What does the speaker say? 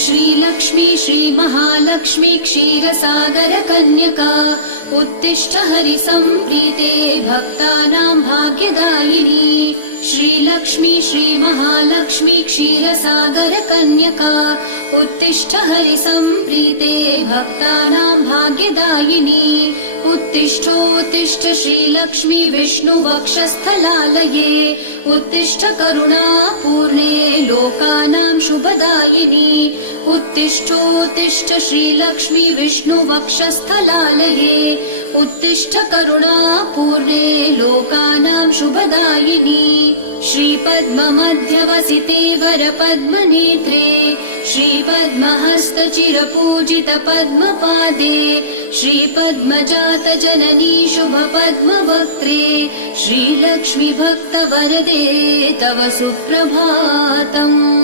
श्रीलक्ष्मी श्रीमहालक्ष्मी क्षीरसागर कन्यका उत्तिष्ठ हरिसम्प्रीते भक्तानां भाग्यदायिनी। श्रीलक्ष्मी श्रीमहालक्ष्मी क्षीरसागर कन्यका उत्तिष्ठ हरिसम्प्रीते भक्तानां भाग्यदायिनी। उत्तिष्ठोत्तिष्ठ श्रीलक्ष्मी विष्णुवक्षस्थलालये उत्तिष्ठ करुणापूर्णे लोकानां शुभदायिनी। उत्तिष्ठोत्तिष्ठ श्रीलक्ष्मी विष्णुवक्षस्थलालये उत्तिष्ठ करुणापूर्णे लोकानां शुभदायिनी। श्रीपद्ममध्यवसिते वरपद्मनेत्रे श्रीपद्महस्तचिरपूजित पद्मपादे श्रीपद्मजात जननी शुभपद्मवक्त्रे श्रीलक्ष्मी भक्तवरदे तव सुप्रभातम्।